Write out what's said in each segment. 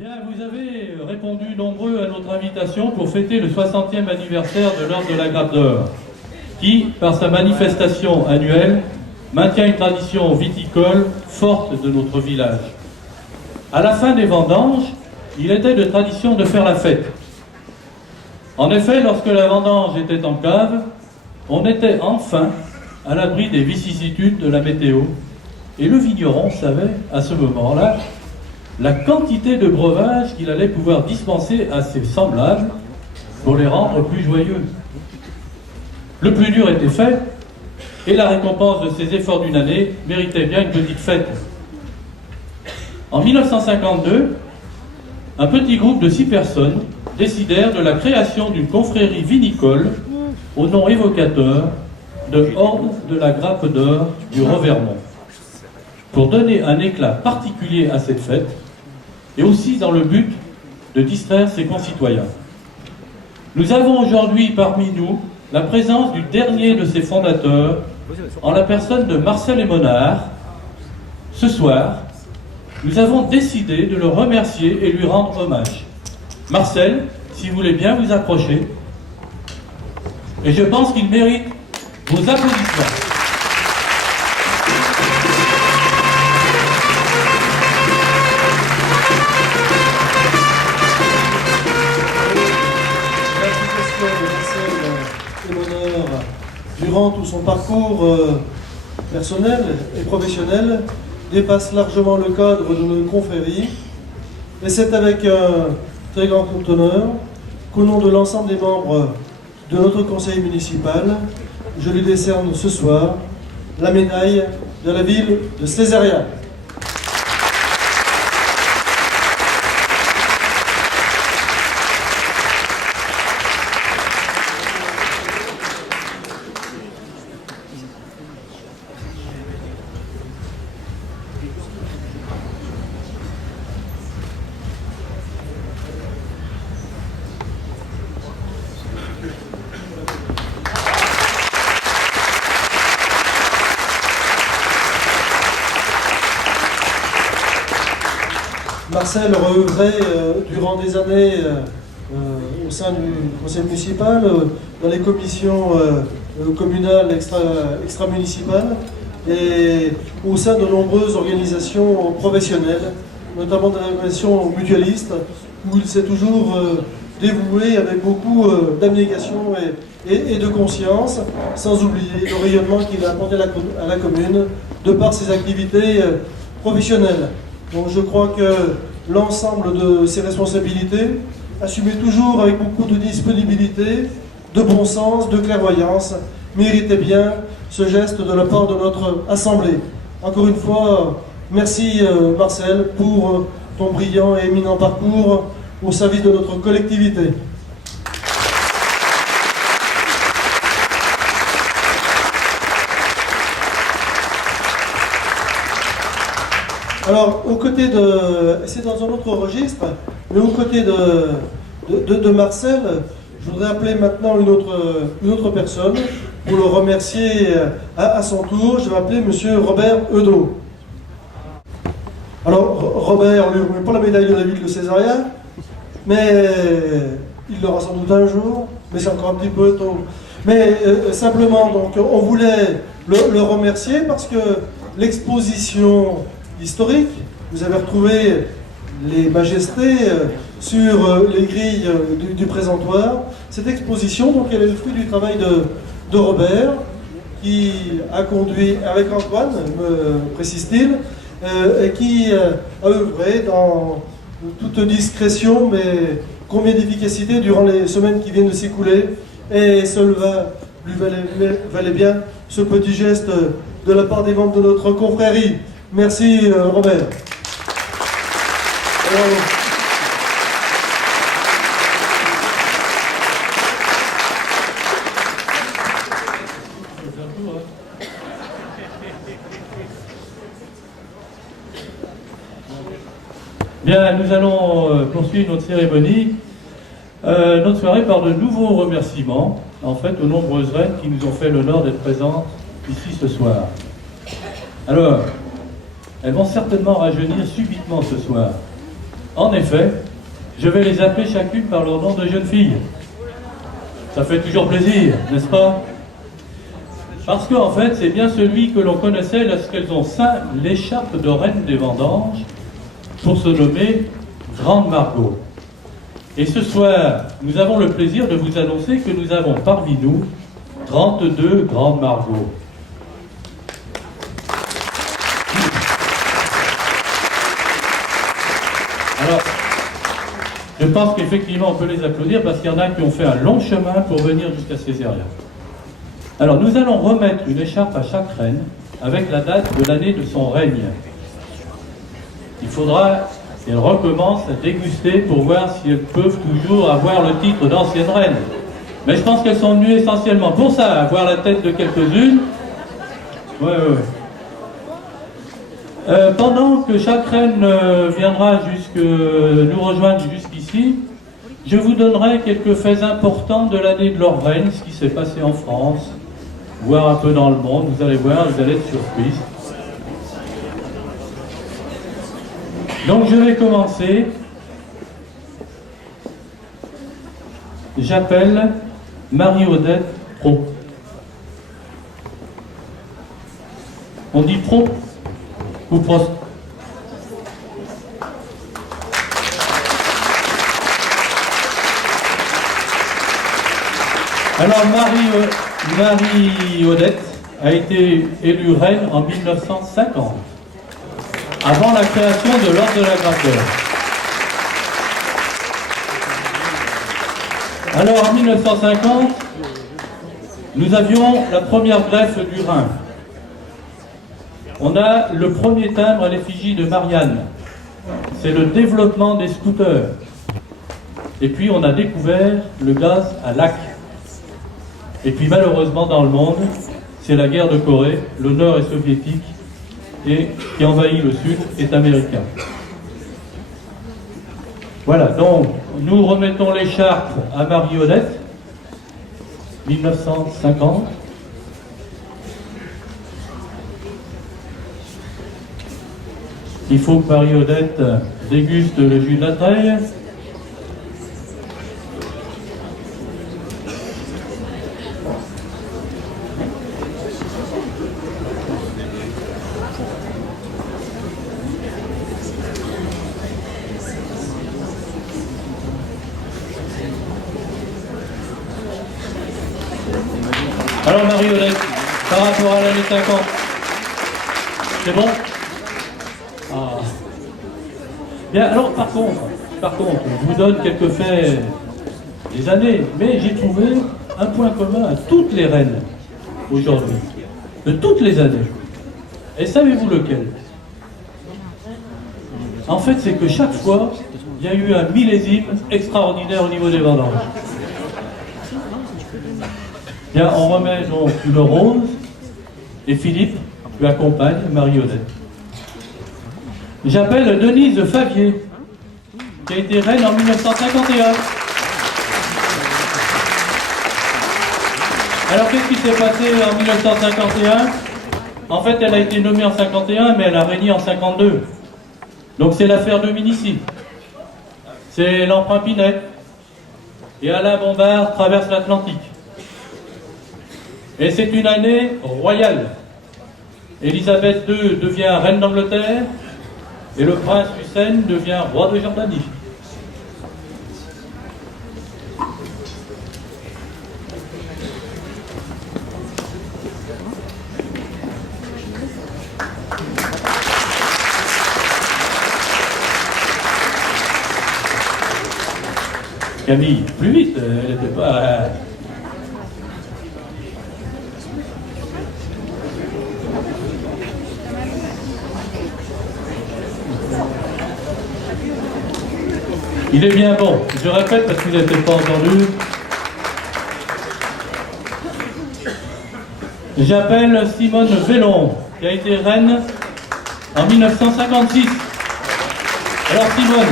Bien, vous avez répondu nombreux à notre invitation pour fêter le 60e anniversaire de l'Ordre de la Grappe d'Or, qui, par sa manifestation annuelle, maintient une tradition viticole forte de notre village. À la fin des vendanges, il était de tradition de faire la fête. En effet, lorsque la vendange était en cave, on était enfin à l'abri des vicissitudes de la météo, et le vigneron savait, à ce moment-là, la quantité de breuvage qu'il allait pouvoir dispenser à ses semblables pour les rendre plus joyeux. Le plus dur était fait, et la récompense de ses efforts d'une année méritait bien une petite fête. En 1952, un petit groupe de 6 personnes décidèrent de la création d'une confrérie vinicole au nom évocateur de Ordre de la Grappe d'Or du Revermont, pour donner un éclat particulier à cette fête, et aussi dans le but de distraire ses concitoyens. Nous avons aujourd'hui parmi nous la présence du dernier de ses fondateurs, en la personne de Marcel Émonard. Ce soir, nous avons décidé de le remercier et lui rendre hommage. Marcel, si vous voulez bien vous approcher, et je pense qu'il mérite vos applaudissements. Durant tout son parcours personnel et professionnel, dépasse largement le cadre de nos confréries. Et c'est avec un très grand honneur qu'au nom de l'ensemble des membres de notre conseil municipal, je lui décerne ce soir la médaille de la ville de Césaria. Marcel aura œuvré durant des années au sein du conseil municipal, dans les commissions communales extra-municipales et au sein de nombreuses organisations professionnelles, notamment dans l'organisation mutualiste, où il s'est toujours dévoué avec beaucoup d'abnégation et de conscience, sans oublier le rayonnement qu'il a apporté à la commune de par ses activités professionnelles. Donc je crois que l'ensemble de ses responsabilités, assumées toujours avec beaucoup de disponibilité, de bon sens, de clairvoyance, méritait bien ce geste de la part de notre Assemblée. Encore une fois, merci Marcel pour ton brillant et éminent parcours au service de notre collectivité. Alors, aux côtés de... c'est dans un autre registre, mais aux côtés de Marcel, je voudrais appeler maintenant une autre personne pour le remercier à son tour. Je vais appeler M. Robert Eudo. Alors, Robert, on ne lui remet pas la médaille de la ville de Césaria, mais il l'aura sans doute un jour, mais c'est encore un petit peu tôt. Mais simplement, donc, on voulait le remercier parce que l'exposition historique, vous avez retrouvé les majestés sur les grilles du présentoir. Cette exposition, donc, elle est le fruit du travail de Robert, qui a conduit avec Antoine, me précise-t-il, et qui a œuvré dans toute discrétion, mais combien d'efficacité durant les semaines qui viennent de s'écouler. Et cela lui valait bien ce petit geste de la part des membres de notre confrérie. Merci Robert. Bien, nous allons poursuivre notre cérémonie, notre soirée par de nouveaux remerciements, en fait, aux nombreuses reines qui nous ont fait l'honneur d'être présentes ici ce soir. Alors, elles vont certainement rajeunir subitement ce soir. En effet, je vais les appeler chacune par leur nom de jeune fille. Ça fait toujours plaisir, n'est-ce pas? Parce qu'en fait, c'est bien celui que l'on connaissait lorsqu'elles ont ceint l'écharpe de reine des vendanges pour se nommer Grande Margot. Et ce soir, nous avons le plaisir de vous annoncer que nous avons parmi nous 32 Grandes Margot. Alors, je pense qu'effectivement on peut les applaudir parce qu'il y en a qui ont fait un long chemin pour venir jusqu'à Césaria. Alors, nous allons remettre une écharpe à chaque reine avec la date de l'année de son règne. Il faudra qu'elles recommencent à déguster pour voir si elles peuvent toujours avoir le titre d'ancienne reine. Mais je pense qu'elles sont venues essentiellement pour ça, avoir la tête de quelques-unes. Ouais. Pendant que chaque reine viendra nous rejoindre jusqu'ici, je vous donnerai quelques faits importants de l'année de leur règne, ce qui s'est passé en France, voire un peu dans le monde. Vous allez voir, vous allez être surpris. Donc je vais commencer. J'appelle Marie-Odette Pro. On dit Pro ou Prost? Alors Marie-Odette a été élue reine en 1950, avant la création de l'ordre de la Grappe d'Or. Alors en 1950, nous avions la première greffe du Rhin. On a le premier timbre à l'effigie de Marianne. C'est le développement des scooters. Et puis on a découvert le gaz à lac. Et puis malheureusement dans le monde, c'est la guerre de Corée, le nord est soviétique et qui envahit le sud est américain. Voilà, donc nous remettons l'écharpe à Marie-Odette, 1950. Il faut que Marie-Odette déguste le jus de la treille. Alors Marie-Odette, par rapport à l'année 50, c'est bon? Ah. Bien, alors par contre, je vous donne quelques faits des années, mais j'ai trouvé un point commun à toutes les reines aujourd'hui, de toutes les années. Et savez-vous lequel? En fait, c'est que chaque fois, il y a eu un millésime extraordinaire au niveau des vendanges. Bien, on remet donc le rose, et Philippe, tu accompagnes Marie-Odette. J'appelle Denise Favier, qui a été reine en 1951. Alors, qu'est-ce qui s'est passé en 1951? En fait, elle a été nommée en 51, mais elle a régné en 52. Donc, c'est l'affaire Dominici. C'est l'emprunt Pinette. Et Alain Bombard traverse l'Atlantique. Et c'est une année royale. Élisabeth II devient reine d'Angleterre et le prince Hussein devient roi de Jordanie. Camille, plus vite, elle n'était pas... Il est bien bon. Je répète parce que vous n'avez pas entendu. J'appelle Simone Vélon, qui a été reine en 1956. Alors Simone,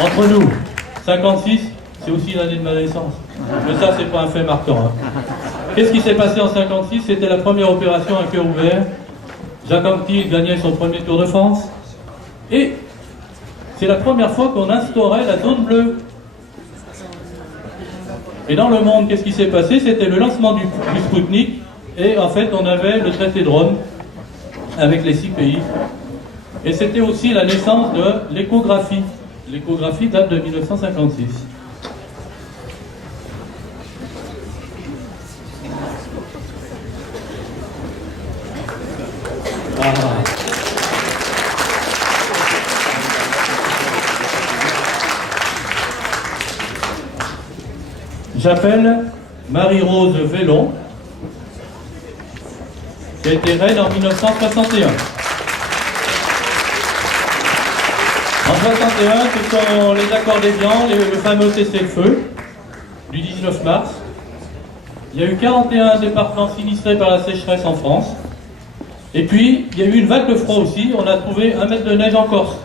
entre nous, 56, c'est aussi l'année de ma naissance. Mais ça, c'est pas un fait marquant. Hein. Qu'est-ce qui s'est passé en 56? C'était la première opération à cœur ouvert Jacques Anquetil gagnait son premier Tour de France. Et c'est la première fois qu'on instaurait la zone bleue. Et dans le monde, qu'est-ce qui s'est passé? C'était le lancement du Spoutnik. Et en fait, on avait le traité de Rome avec les 6 pays. Et c'était aussi la naissance de l'échographie. L'échographie date de 1956. J'appelle Marie-Rose Vellon, qui a été reine en 1961. En 1961, ce sont les accords d'Évian, le fameux cessez-le-feu du 19 mars. Il y a eu 41 départements sinistrés par la sécheresse en France. Et puis, il y a eu une vague de froid aussi. On a trouvé 1 mètre de neige en Corse.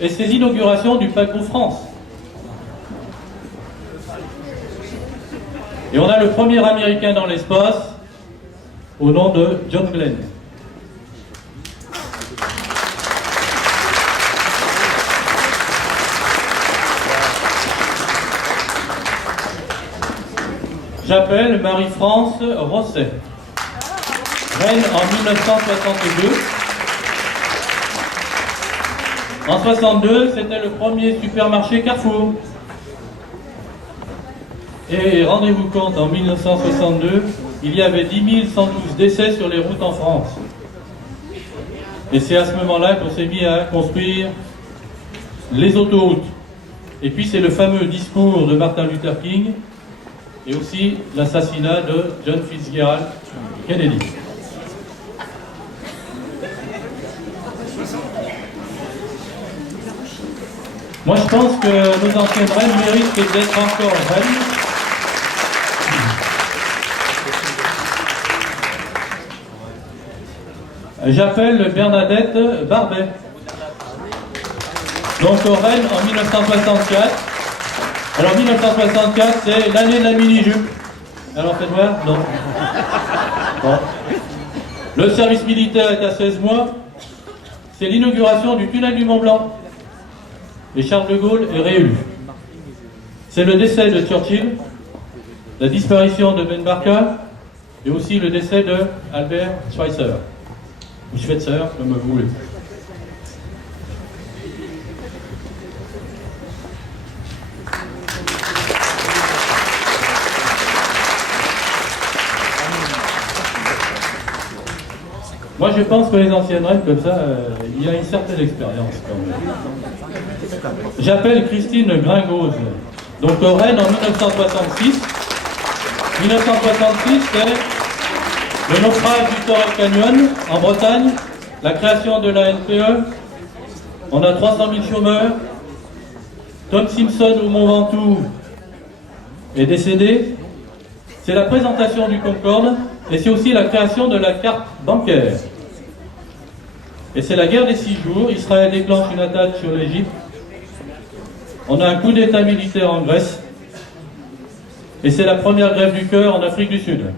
Et c'est l'inauguration du paquebot France. Et on a le premier Américain dans l'espace, au nom de John Glenn. J'appelle Marie-France Rosset, reine en 1962. En 1962, c'était le premier supermarché Carrefour. Et rendez-vous compte, en 1962, il y avait 10 112 décès sur les routes en France. Et c'est à ce moment-là qu'on s'est mis à construire les autoroutes. Et puis c'est le fameux discours de Martin Luther King et aussi l'assassinat de John Fitzgerald Kennedy. Moi je pense que nos anciennes reines méritent d'être encore reines. J'appelle Bernadette Barbet. Donc reine en 1964. Alors 1964, c'est l'année de la mini-jupe. Alors faites voir? Non. Bon. Le service militaire est à 16 mois. C'est l'inauguration du tunnel du Mont Blanc. Et Charles de Gaulle est réélu. C'est le décès de Churchill, la disparition de Ben Barka et aussi le décès de Albert Schweitzer. Ou Schweitzer, comme vous voulez. Moi je pense que les anciennes reines comme ça, il y a une certaine expérience quand même. J'appelle Christine Gringose, donc reine en 1966. 1966 c'est le naufrage du Torrey Canyon en Bretagne, la création de la NPE, on a 300 000 chômeurs, Tom Simpson au Mont Ventoux est décédé, c'est la présentation du Concorde et c'est aussi la création de la carte bancaire. Et c'est la guerre des 6 jours, Israël déclenche une attaque sur l'Égypte, on a un coup d'état militaire en Grèce et c'est la première grève du cœur en Afrique du Sud.